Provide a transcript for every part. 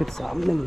จุดสามหนึ่ง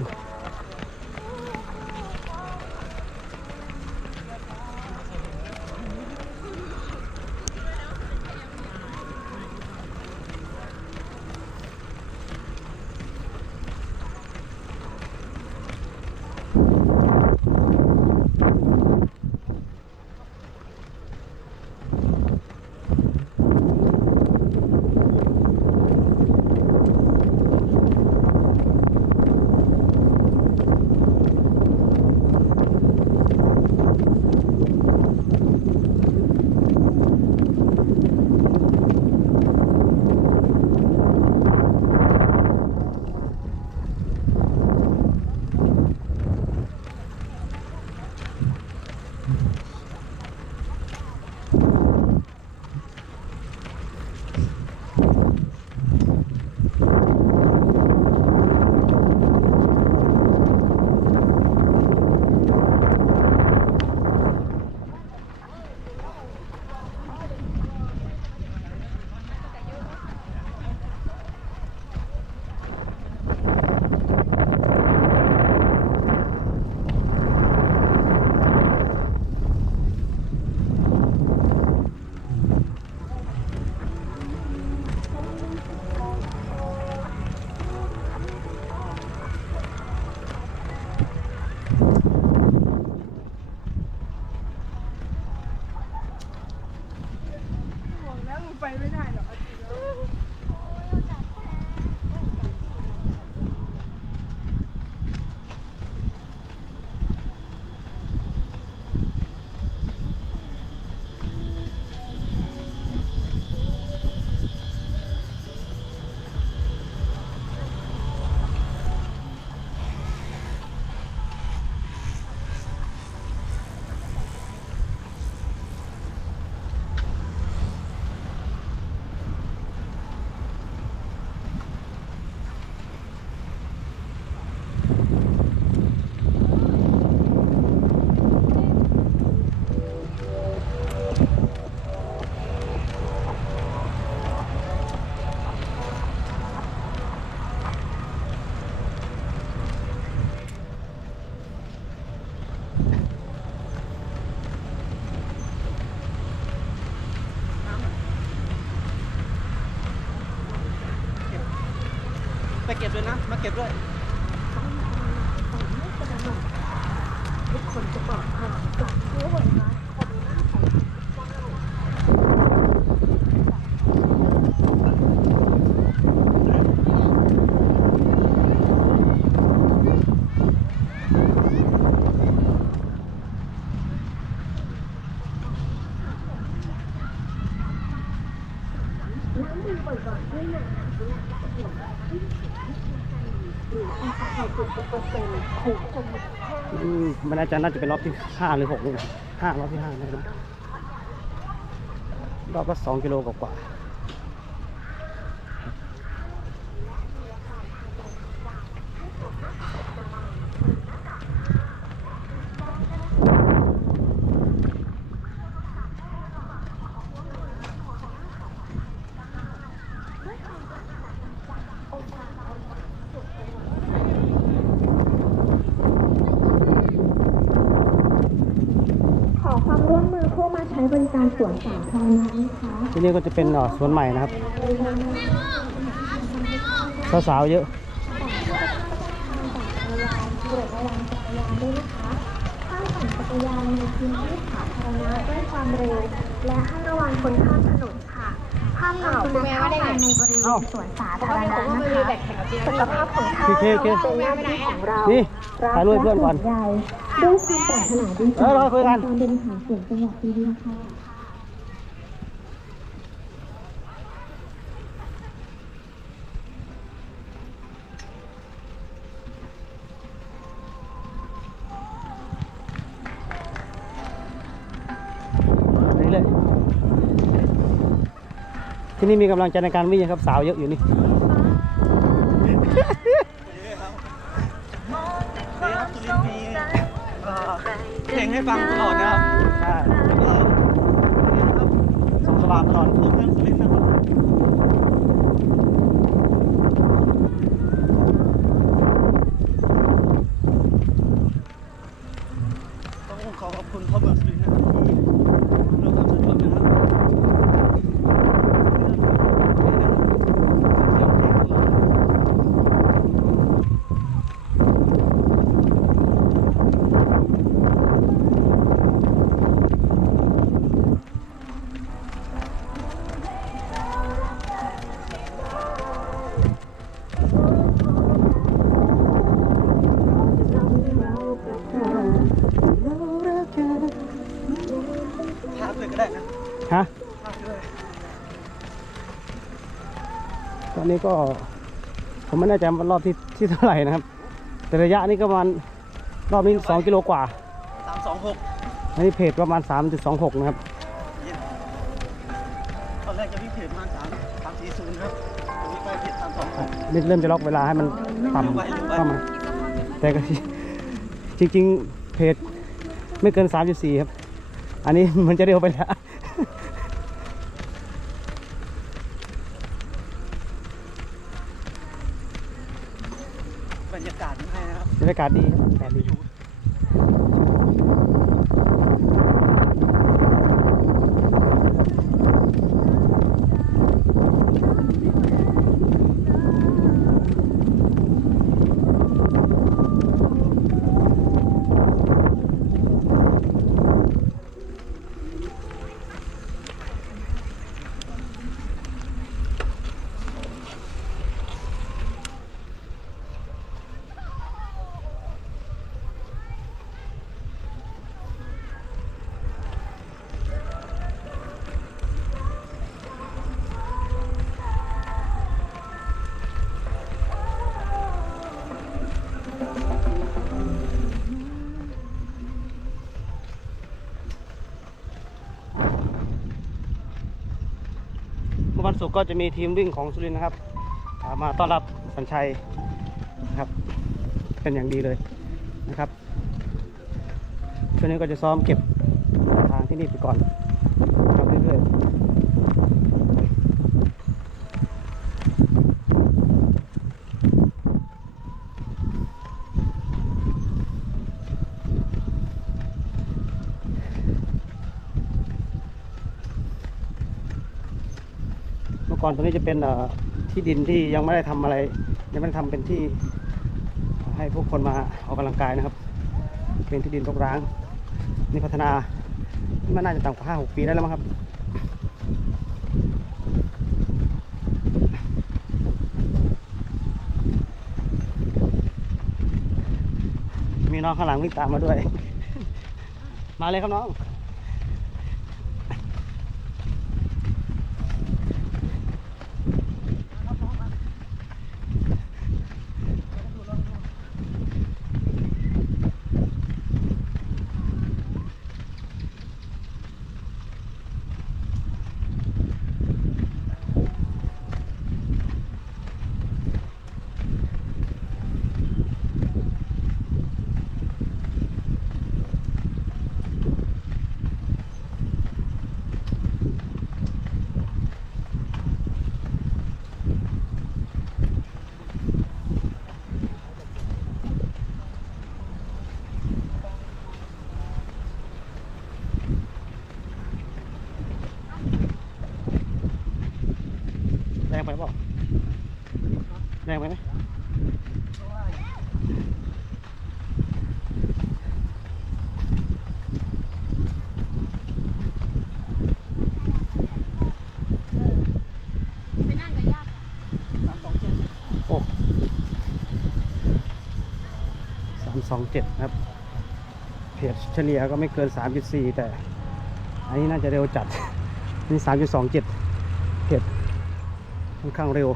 ก็บด้วยนะ มาเก็บด้วยอืมไม่น่าจน่าจะเป็นรอบที่ห้าหรือหกนี่นะห้ารอบที่ห้านะครับรอบละสองกิโลกว่าๆ ขอความร่วมมือผู้มาใช้ บริการสวนสาธารณะนะคะที่นี่ก็จะเป็นเอ่อสวนใหม่นะครับ สาวๆเยอะเปิดระวังจักรยานด้วยนะคะห้ามปั่นจักรยานในพื้นที่สาธารณะด้วยความเร็ว และให้ระวังคนข้ามถนนค่ะ ห้ามนำสุนัขเข้าไปในบริเวณสวนสาธารณะนะคะสุขภาพของท่านโอเคโอเคเป็นหน้าที่ของเรานี่ถ่ายรูปเพื่อนก่อนใหญ่ด้วยความปรารถนาดีเออเราคุยกันการบริหารส่วนจังหวัดดีๆค่ะ ที่นี่มีกำลังใจในการวิ่งครับสาวเยอะอยู่นี่เพลงให้ฟังตลอดนะครับใช่แล้วก็นะครับสงสบายตลอดรวมทั้งสุรินทร์นะครับ ฮะมากเลยตอนนี้ก็ ผมไม่แน่ใจว่ารอบที่ที่เท่าไหร่นะครับ แต่ระยะนี้ก็ประมาณรอบนี้สองกิโลกว่าสามสองหกอันนี้เพจประมาณ3.26นะครับตอนแรกจะวิ่งเพจประมาณสามสามสี่ศูนย์ครับตอนนี้ไปเพจสามสองหกเริ่มเริ่มจะล็อกเวลาให้มันต่ำเข้ามา แต่ก็จริง ๆ เพจไม่เกิน3.4ครับ อันนี้มันจะเร็วไปแล้ว รับบรรยากาศดีครับ ศุกร์ก็จะมีทีมวิ่งของสุรินทร์นะครับมาต้อนรับสัญชัยนะครับ เป็นอย่างดีเลยนะครับช่วงนี้ก็จะซ้อมเก็บทางที่นี่ไปก่อนครับเรื่อยๆเมื่อ ก่อนตรงนี้จะเป็นที่ดินที่ยังไม่ได้ทำอะไร ยังไม่ได้ทำเป็นที่ให้ผู้คนมาออกกำลังกายนะครับ เป็นที่ดินรกร้าง นี่พัฒนานี่มันน่าจะต่ำกว่าห้าหกปีได้แล้วมั้งครับมีน้องข้างหลังวิ่งตามมาด้วย มาเลยครับน้อง รงไปเปล่าแรงไปไหมโอ้สามสองเจ็ดครับ เพจเฉลี่ยก็ไม่เกิน 3.4 แต่ อันนี้น่าจะเร็วจัด นี่ 3.27เพจ ค่อนข้างเร็ว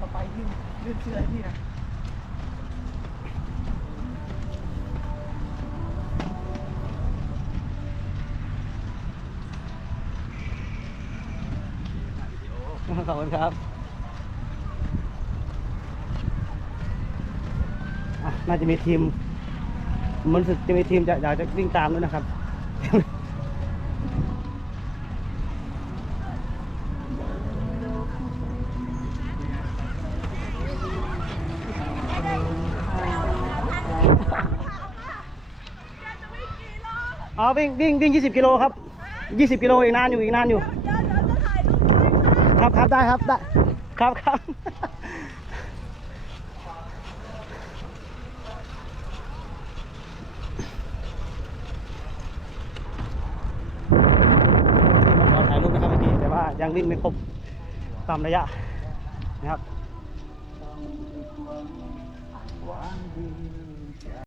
ต่อไปยื่นยื่นเสื้อให้พี่นะขอบคุณครับอะน่าจะมีทีมมันรู้สึกจะมีทีมจะอยากจะวิ่งตามด้วยนะครับ เอ๋อวิ่งวิ่งวิ่ง20กิโลครับ20กิโลอีกนานอยู่อีกนานอยู่ ครับครับได้ครับได้ครับครับที่ผมขอถ่ายรูปนะครับเมื่อกี้แต่ว่ายังวิ่งไม่ครบตามระยะนะครับ